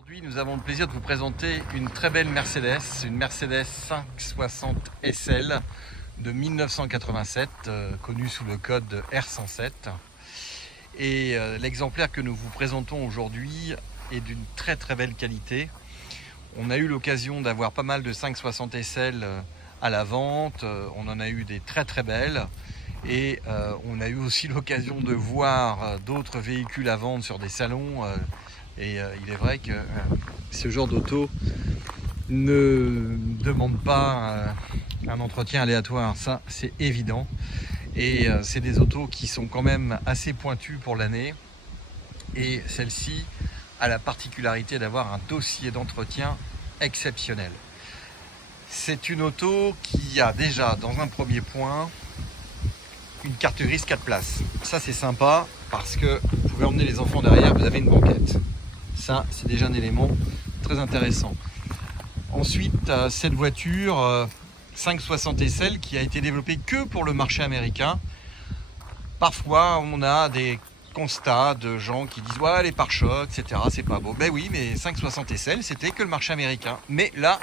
Aujourd'hui, nous avons le plaisir de vous présenter une très belle Mercedes, une Mercedes 560 SL de 1987, connue sous le code R107. Et l'exemplaire que nous vous présentons aujourd'hui est d'une très belle qualité. On a eu l'occasion d'avoir pas mal de 560 SL à la vente, on en a eu des très belles. Et on a eu aussi l'occasion de voir d'autres véhicules à vendre sur des salons. Et il est vrai que ce genre d'auto ne demande pas un entretien aléatoire, ça c'est évident. Et c'est des autos qui sont quand même assez pointues pour l'année. Et celle-ci a la particularité d'avoir un dossier d'entretien exceptionnel. C'est une auto qui a déjà, dans un premier point, une carte grise 4 places. Ça c'est sympa parce que vous pouvez emmener les enfants derrière, vous avez une banquette. Ça c'est déjà un élément très intéressant. Ensuite, cette voiture 560 SL qui a été développée que pour le marché américain. Parfois on a des constats de gens qui disent ouais les pare-chocs etc c'est pas beau. Ben oui, mais 560 SL c'était que le marché américain. Mais là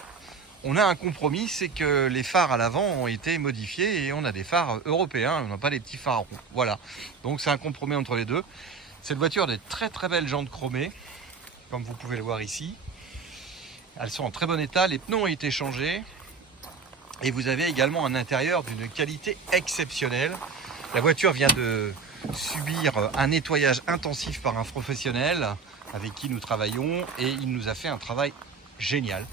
on a un compromis, c'est que les phares à l'avant ont été modifiés et on a des phares européens, on n'a pas des petits phares ronds. Voilà, donc c'est un compromis entre les deux. Cette voiture a des très belles jantes chromées, comme vous pouvez le voir ici. Elles sont en très bon état, les pneus ont été changés. Et vous avez également un intérieur d'une qualité exceptionnelle. La voiture vient de subir un nettoyage intensif par un professionnel avec qui nous travaillons et il nous a fait un travail génial.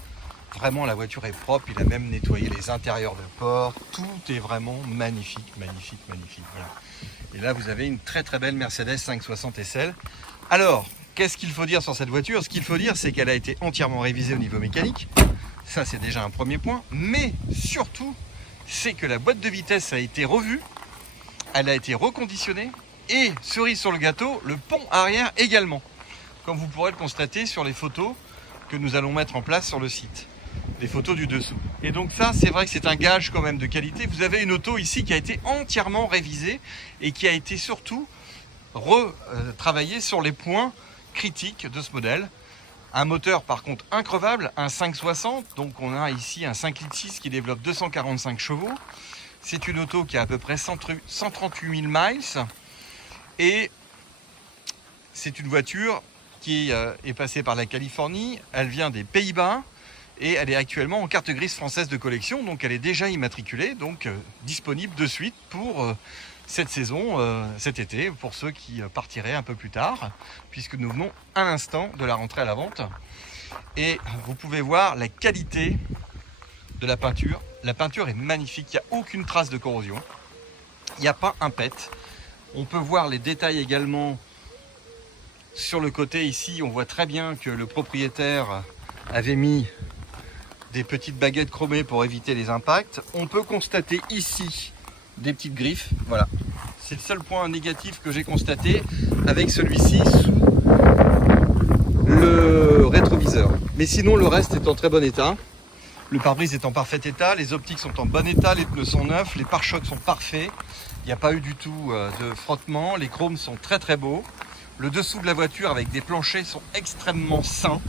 Vraiment, la voiture est propre, il a même nettoyé les intérieurs de port. Tout est vraiment magnifique. Voilà. Et là, vous avez une très belle Mercedes 560 SL. Alors, qu'est-ce qu'il faut dire sur cette voiture? Ce qu'il faut dire, c'est qu'elle a été entièrement révisée au niveau mécanique. Ça, c'est déjà un premier point. Mais surtout, c'est que la boîte de vitesse a été revue. Elle a été reconditionnée. Et, cerise sur le gâteau, le pont arrière également. Comme vous pourrez le constater sur les photos que nous allons mettre en place sur le site. Des photos du dessous. Et donc ça, c'est vrai que c'est un gage quand même de qualité. Vous avez une auto ici qui a été entièrement révisée et qui a été surtout retravaillée sur les points critiques de ce modèle. Un moteur par contre increvable, un 560, donc on a ici un 5,6 litres qui développe 245 chevaux. C'est une auto qui a à peu près 138 000 miles et c'est une voiture qui est passée par la Californie, elle vient des Pays-Bas et elle est actuellement en carte grise française de collection, donc elle est déjà immatriculée, donc disponible de suite pour cette saison, cet été, pour ceux qui partiraient un peu plus tard, puisque nous venons à l'instant de la rentrée à la vente. Et vous pouvez voir la qualité de la peinture. La peinture est magnifique, il n'y a aucune trace de corrosion, il n'y a pas un pet. On peut voir les détails également sur le côté ici, on voit très bien que le propriétaire avait mis des petites baguettes chromées pour éviter les impacts. On peut constater ici des petites griffes, voilà. C'est le seul point négatif que j'ai constaté avec celui-ci sous le rétroviseur. Mais sinon le reste est en très bon état. Le pare-brise est en parfait état, les optiques sont en bon état, les pneus sont neufs, les pare-chocs sont parfaits. Il n'y a pas eu du tout de frottement, les chromes sont très beaux. Le dessous de la voiture avec des planchers sont extrêmement sains.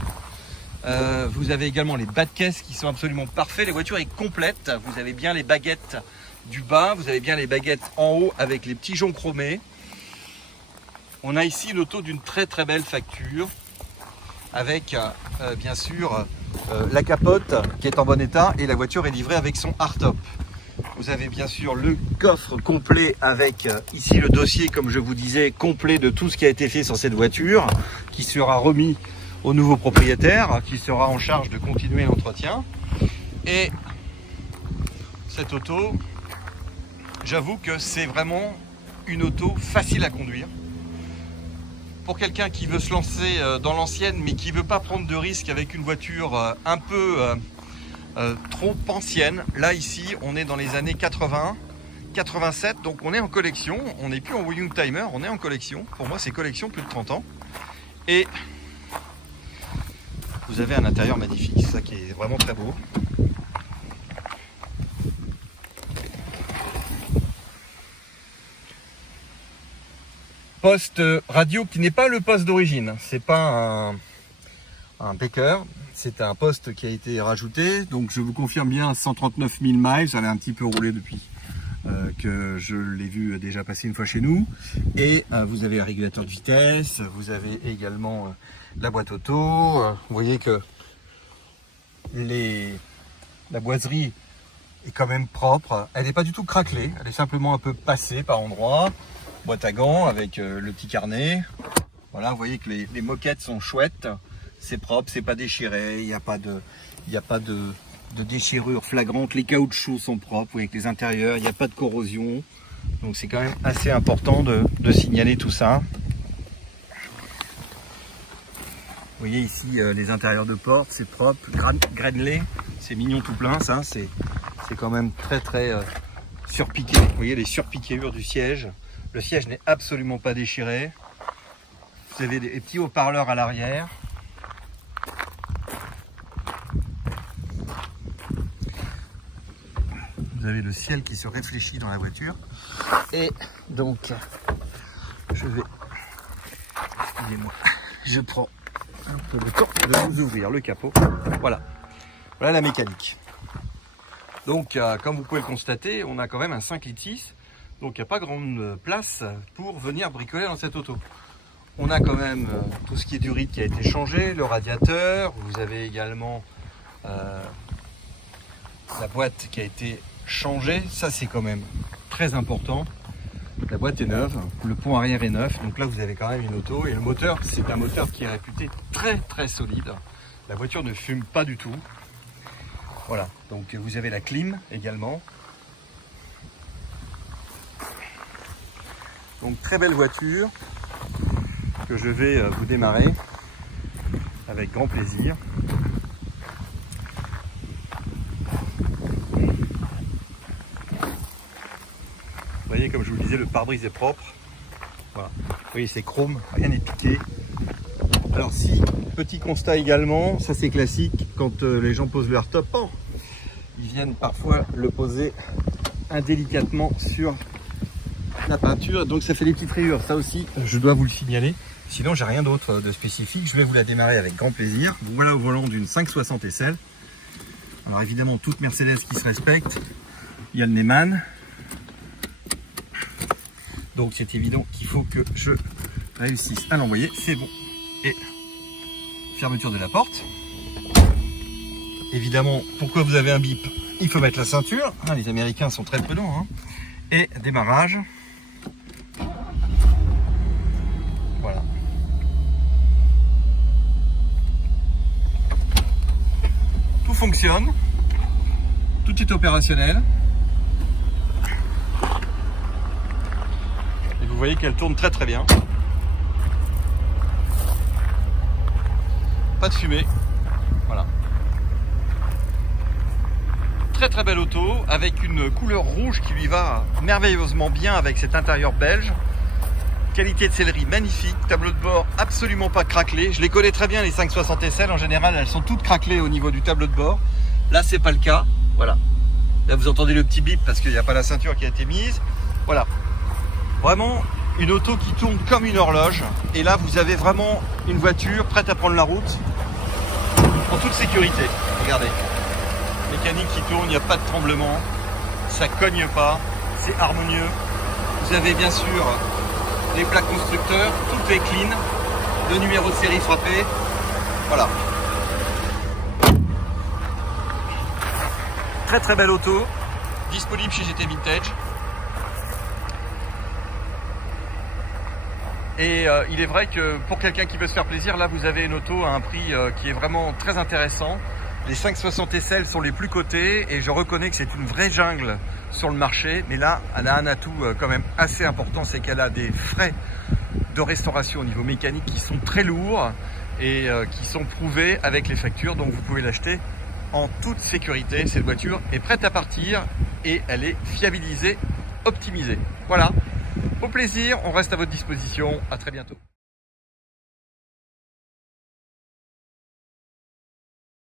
Vous avez également les bas de caisse qui sont absolument parfaits. La voiture est complète. Vous avez bien les baguettes du bas, vous avez bien les baguettes en haut avec les petits joncs chromés. On a ici une auto d'une très belle facture avec bien sûr la capote qui est en bon état et la voiture est livrée avec son hardtop. Vous avez bien sûr le coffre complet avec ici le dossier, comme je vous disais, complet de tout ce qui a été fait sur cette voiture, qui sera remis au nouveau propriétaire, qui sera en charge de continuer l'entretien. Et cette auto, j'avoue que c'est vraiment une auto facile à conduire. Pour quelqu'un qui veut se lancer dans l'ancienne, mais qui ne veut pas prendre de risques avec une voiture un peu trop ancienne. Là ici on est dans les années 80, 87, donc on est en collection, on n'est plus en Young Timer, on est en collection. Pour moi c'est collection plus de 30 ans. Et vous avez un intérieur magnifique, c'est ça qui est vraiment très beau. Poste radio qui n'est pas le poste d'origine, c'est pas un Baker. C'est un poste qui a été rajouté, donc je vous confirme bien 139 000 miles, ça avait un petit peu roulé depuis que je l'ai vu déjà passer une fois chez nous. Et vous avez un régulateur de vitesse, vous avez également la boîte auto. Vous voyez que la boiserie est quand même propre, elle n'est pas du tout craquelée, elle est simplement un peu passée par endroits. Boîte à gants avec le petit carnet. Voilà, vous voyez que les moquettes sont chouettes, c'est propre, c'est pas déchiré, il n'y a pas de déchirure flagrante, les caoutchoucs sont propres, vous voyez que les intérieurs, il n'y a pas de corrosion. Donc c'est quand même assez important de signaler tout ça. Vous voyez ici les intérieurs de porte, c'est propre, granelé, c'est mignon tout plein, ça, c'est quand même très surpiqué. Vous voyez les surpiqûres du siège. Le siège n'est absolument pas déchiré. Vous avez des petits haut-parleurs à l'arrière. Vous avez le ciel qui se réfléchit dans la voiture. Et donc, excusez-moi, je prends un peu le temps de vous ouvrir le capot. Voilà la mécanique. Donc, comme vous pouvez le constater, on a quand même un 5,6 litres. Donc, il n'y a pas grande place pour venir bricoler dans cette auto. On a quand même tout ce qui est du rythme qui a été changé, le radiateur. Vous avez également la boîte qui a été changée. Ça, c'est quand même très important. La boîte est neuve, le pont arrière est neuf. Donc là, vous avez quand même une auto. Et le moteur, c'est un moteur qui est réputé très solide. La voiture ne fume pas du tout. Voilà, donc vous avez la clim également. Donc très belle voiture que je vais vous démarrer avec grand plaisir. Vous voyez, comme je vous le disais, le pare-brise est propre. Voilà. Vous voyez, c'est chrome, rien n'est piqué. Alors si, petit constat également, ça c'est classique, quand les gens posent leur top, ils viennent parfois le poser indélicatement sur la peinture, donc ça fait des petites rayures. Ça aussi, je dois vous le signaler. Sinon, j'ai rien d'autre de spécifique. Je vais vous la démarrer avec grand plaisir. Voilà au volant d'une 560 SL. Alors évidemment, toute Mercedes qui se respecte, il y a le Neumann. Donc c'est évident qu'il faut que je réussisse à l'envoyer. C'est bon. Et fermeture de la porte. Évidemment, pourquoi vous avez un bip? Il faut mettre la ceinture. Les Américains sont très prudents. Et démarrage. Voilà. Tout fonctionne. Tout est opérationnel. Et vous voyez qu'elle tourne très bien. Pas de fumée. Voilà. Très belle auto avec une couleur rouge qui lui va merveilleusement bien avec cet intérieur belge. Qualité de sellerie magnifique, tableau de bord absolument pas craquelé. Je les connais très bien les 560 SL, en général elles sont toutes craquelées au niveau du tableau de bord. Là c'est pas le cas, voilà. Là vous entendez le petit bip parce qu'il n'y a pas la ceinture qui a été mise. Voilà, vraiment une auto qui tourne comme une horloge. Et là vous avez vraiment une voiture prête à prendre la route en toute sécurité. Regardez, mécanique qui tourne, il n'y a pas de tremblement, ça cogne pas, c'est harmonieux. Vous avez bien sûr les plaques constructeurs, tout est clean, le numéro de série frappé, voilà. Très belle auto, disponible chez GT Vintage. Et il est vrai que pour quelqu'un qui veut se faire plaisir, là vous avez une auto à un prix qui est vraiment très intéressant. Les 560 SL sont les plus cotés et je reconnais que c'est une vraie jungle sur le marché. Mais là, elle a un atout quand même assez important, c'est qu'elle a des frais de restauration au niveau mécanique qui sont très lourds et qui sont prouvés avec les factures. Donc vous pouvez l'acheter en toute sécurité. Cette voiture est prête à partir et elle est fiabilisée, optimisée. Voilà, au plaisir, on reste à votre disposition. À très bientôt.